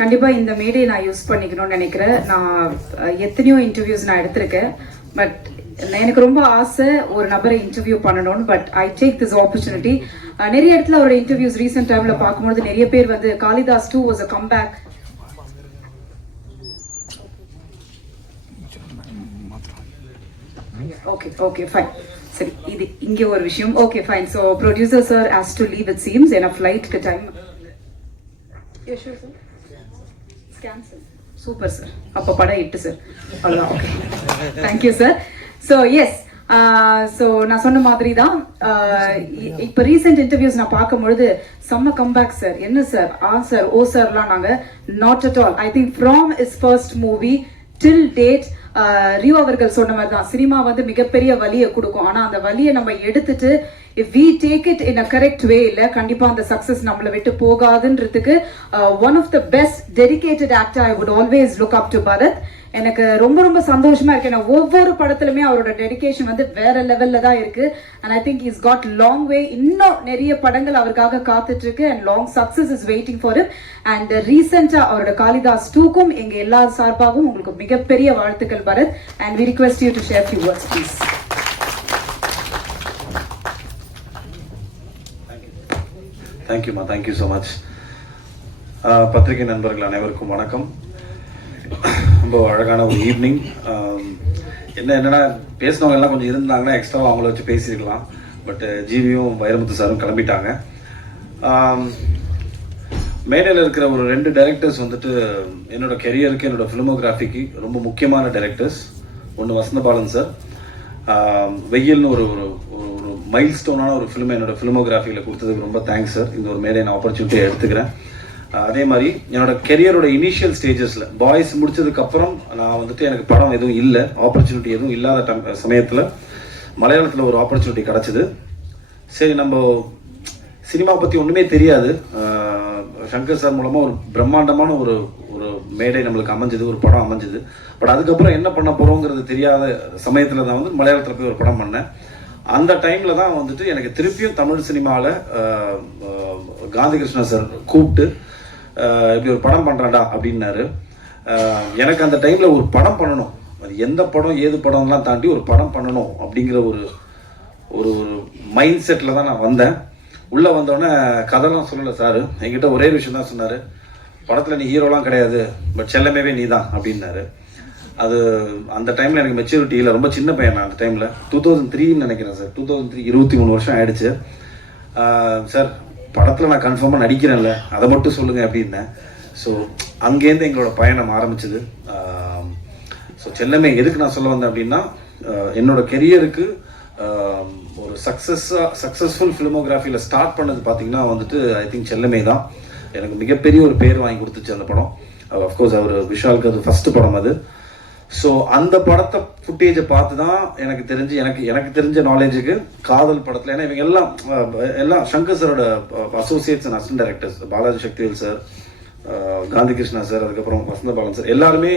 கண்டிப்பாக இந்த மேடையை நான் யூஸ் பண்ணிக்கணும்னு நினைக்கிறேன். நான் எத்தனையோ இன்டர்வியூஸ் நான் எடுத்திருக்கேன். பட் எனக்கு ரொம்ப ஆசை ஒரு நபரை இன்டர்வியூ பண்ணணும்னு. But I take this opportunity. நிறைய இடத்துல அவரோட இன்டர்வியூஸ் ரீசெண்ட் டைமில் பார்க்கும்போது நிறைய பேர் வந்து Kalidas 2 was a comeback. Okay fine. சரி, இது இங்கே ஒரு விஷயம். Okay fine. So producer sir has to leave it seems. ஏன்னா ஃப்ளைட்டுக்கு டைம். Super sir. அப்போ படம் 8 சார். அவ்வளோதான். Okay, thank you sir. So yes, so நான் சொன்ன மாதிரி தான் இப்போ ரீசெண்ட் இன்டர்வியூஸ் நான் பார்க்கும்பொழுது செம்ம கம்பேக் சார். என்ன சார், சார், ஓ சார்லாம் நாங்கள் not at all. I think from is first movie till date Rio அவர்கள் சொன்ன மாதிரி தான், சினிமா வந்து மிகப்பெரிய வலியை கொடுக்கும். ஆனால் அந்த வலியை நம்ம எடுத்துட்டு if we take it in a correct way இல்லை, கண்டிப்பாக அந்த சக்ஸஸ் நம்மளை விட்டு போகாதுன்றதுக்கு one of the best dedicated actor I would always look up to Bharath. எனக்கு ரொம்ப ரொம்ப சந்தோஷமா இருக்கு. ஏன்னா ஒவ்வொரு படத்துலையுமே அவரோட டெடிகேஷன் வந்து வேற லெவல்ல தான் இருக்கு. And I think is got long way. இன்னும் நிறைய படங்கள் அவருக்காக காத்துட்டு இருக்கு. And long success is waiting for it. And ரீசெண்டா அவரோட காளிதாஸ் 2க்கும் எங்க எல்லா சார்பாகவும் உங்களுக்கு மிகப்பெரிய வாழ்த்துக்கள் Bharath. And we request you to share few words please. தேங்க்யூமா, தேங்க்யூ ஸோ மச். பத்திரிகை நண்பர்கள் அனைவருக்கும் வணக்கம். ரொம்ப அழகான ஒரு ஈவினிங். என்னென்னா பேசினவங்க எல்லாம் கொஞ்சம் இருந்தாங்கன்னா எக்ஸ்ட்ரா அவங்கள வச்சு பேசியிருக்கலாம். பட் ஜிவியும் வைரமுத்து சாரும் கிளம்பிட்டாங்க. மேடையில் இருக்கிற ஒரு 2 டைரக்டர்ஸ் வந்துட்டு என்னோட கெரியருக்கு, என்னோட ஃபிலிமோகிராஃபிக்கு ரொம்ப முக்கியமான டைரக்டர்ஸ். ஒன்று வசந்தபாலன் சார், வெயில்னு ஒரு ஒரு மைல் ஸ்டோனான ஒரு ஃபிலிம் என்னோட ஃபிலிமோகிராஃபியில் கொடுத்ததுக்கு ரொம்ப தேங்க்ஸ் சார். இந்த ஒரு மேடை நான் ஆப்பர்ச்சுனிட்டியை எடுத்துக்கிறேன். அதே மாதிரி என்னோட கெரியரோட இனிஷியல் ஸ்டேஜஸில் பாய்ஸ் முடிச்சதுக்கப்புறம் நான் வந்துட்டு எனக்கு படம் எதுவும் இல்லை, ஆப்பர்ச்சுனிட்டி எதுவும் இல்லாத சமயத்தில் மலையாளத்தில் ஒரு ஆப்பர்ச்சுனிட்டி கிடச்சிது. சரி, நம்ம சினிமா பற்றி ஒன்றுமே தெரியாது. சங்கர் சார் மூலமாக ஒரு பிரம்மாண்டமான ஒரு ஒரு மேடை நம்மளுக்கு அமைஞ்சது, ஒரு படம் அமைஞ்சது. பட் அதுக்கப்புறம் என்ன பண்ண போகிறோங்கிறது தெரியாத சமயத்தில் தான் வந்து மலையாளத்தில் போய் ஒரு படம் பண்ணேன். அந்த டைமில் தான் வந்துட்டு எனக்கு திருப்பியும் தமிழ் சினிமாவில் காந்தி கிருஷ்ணா சார் கூப்பிட்டு இப்படி ஒரு படம் பண்ணுறேன்டா அப்படின்னாரு. எனக்கு அந்த டைமில் ஒரு படம் பண்ணணும், அது எந்த படம் ஏது படம்லாம் தாண்டி ஒரு படம் பண்ணணும் அப்படிங்கிற ஒரு ஒரு மைண்ட் செட்டில் தான் நான் வந்தேன். உள்ளே வந்தோடனே கதைலாம் சொல்லலை சார். என்கிட்ட ஒரே விஷயம் தான் சொன்னார், படத்தில் நீ ஹீரோலாம் கிடையாது, பட் செல்லமேவே நீ தான் அப்படின்னாரு. அது அந்த டைமில் எனக்கு மெச்சூரிட்டி இல்லை, ரொம்ப சின்ன பையன் நான் அந்த டைமில். 2003 நினைக்கிறேன் சார். 2003 23 வருஷம் ஆயிடுச்சு. சார், படத்தில் நான் கன்ஃபார்மாக நடிக்கிறேன்ல, அதை மட்டும் சொல்லுங்கள் அப்படின்னேன். ஸோ அங்கேருந்து எங்களோட பயணம் ஆரம்பிச்சது. ஸோ செல்லமே எதுக்கு நான் சொல்ல வந்தேன் அப்படின்னா, என்னோட கெரியருக்கு ஒரு சக்ஸஸ்ஃபுல் ஃபிலிமோகிராஃபியில் ஸ்டார்ட் பண்ணது பார்த்தீங்கன்னா வந்துட்டு ஐ திங்க் செல்லமே தான். எனக்கு மிகப்பெரிய ஒரு பேர் வாங்கி கொடுத்துச்சு அந்த படம். அஃப்கோர்ஸ் அவர் விஷாலுக்கு அது ஃபஸ்ட்டு படம் அது. ஸோ அந்த படத்தை ஃபுட்டேஜை பார்த்து தான் எனக்கு தெரிஞ்சு எனக்கு தெரிஞ்ச நாலேஜுக்கு காதல் படத்தில், ஏன்னா இவங்க எல்லாம் சங்கர் சாரோட Associates and assistant directors. Balaji Sakthivel sir, Gandhi Krishna sir, அதுக்கப்புறம் வசந்தபாலன் சார், எல்லாருமே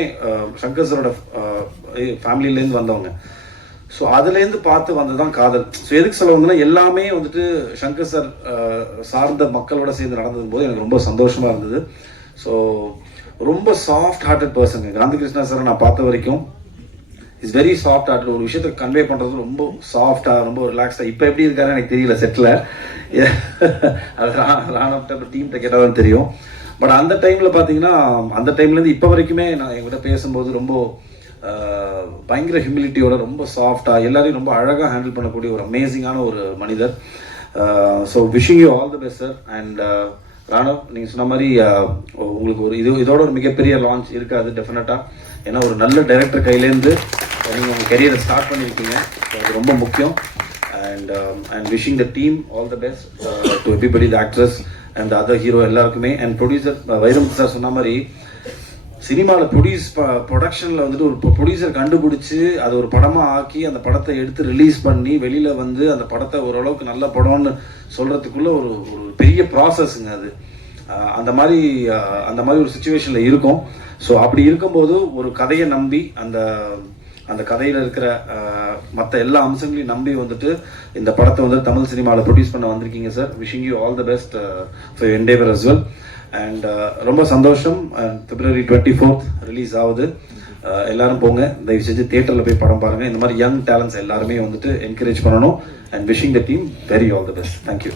சங்கர் சாரோட ஃபேமிலியிலேருந்து வந்தவங்க. ஸோ அதுலேருந்து பார்த்து வந்தது தான் காதல். ஸோ எதுக்கு சொல்ல வந்தோன்னா, எல்லாமே வந்துட்டு சங்கர் சார் சார்ந்த மக்களோட சேர்ந்து நடந்தது போது எனக்கு ரொம்ப சந்தோஷமாக இருந்தது. ஸோ ரொம்ப soft hearted person Gandhi Krishna சாரை நான் பார்த்த வரைக்கும். Is very soft hearted. ஒரு விஷயத்தை கன்வே பண்ணுறது ரொம்ப சாஃப்டாக, ரொம்ப ரிலாக்ஸ்டாக. இப்போ எப்படி இருக்காருன்னு எனக்கு தெரியல செட்டில். அது ராணப்ட டீம்கிட்ட கேட்டால் தான் தெரியும். பட் அந்த டைமில் பார்த்தீங்கன்னா, அந்த டைம்லேருந்து இப்போ வரைக்குமே நான் என்கிட்ட பேசும்போது ரொம்ப பயங்கர ஹியூமிலிட்டியோட, ரொம்ப சாஃப்டாக, எல்லாரையும் ரொம்ப அழகாக ஹேண்டில் பண்ணக்கூடிய ஒரு அமேசிங்கான ஒரு மனிதர். So wishing you all the best sir. And Raanav, நீங்கள் சொன்ன மாதிரி உங்களுக்கு ஒரு இதோட ஒரு மிகப்பெரிய லான்ச் இருக்காது டெஃபினட்டாக. ஏன்னா ஒரு நல்ல டைரக்டர் கையிலேருந்து நீங்கள் உங்கள் கெரியரை ஸ்டார்ட் பண்ணியிருக்கீங்க. அது ரொம்ப முக்கியம். And wishing the team all the best to everybody, the actress and the other hero எல்லாருக்குமே. அண்ட் ப்ரொடியூசர் வைரமுத்து சார் சொன்ன மாதிரி, சினிமாவில் ப்ரொடக்ஷனில் வந்துட்டு ஒரு ப்ரொடியூசர் கண்டுபிடிச்சி அதை ஒரு படமாக ஆக்கி அந்த படத்தை எடுத்து ரிலீஸ் பண்ணி வெளியில் வந்து அந்த படத்தை ஓரளவுக்கு நல்ல படம்னு சொல்கிறதுக்குள்ளே ஒரு ஒரு பெரிய ப்ராசஸ்ங்க அது. அந்த மாதிரி ஒரு சுச்சுவேஷனில் இருக்கும். ஸோ அப்படி இருக்கும்போது ஒரு கதையை நம்பி அந்த கதையில் இருக்கிற மற்ற எல்லா அம்சங்களையும் நம்பி வந்துட்டு இந்த படத்தை வந்து தமிழ் சினிமாவில் ப்ரொடியூஸ் பண்ண வந்திருக்கீங்க sir. Wishing you all the best for your endeavour as well. And ரொம்ப சந்தோஷம். February 24th ரிலீஸ் ஆகுது. எல்லாரும் போங்க, தயவு செஞ்சு தியேட்டரில் போய் படம் பாருங்கள். இந்த மாதிரி யங் டேலண்ட்ஸ் எல்லாருமே வந்துட்டு என்கரேஜ் பண்ணணும். And wishing the team very all the best. Thank you.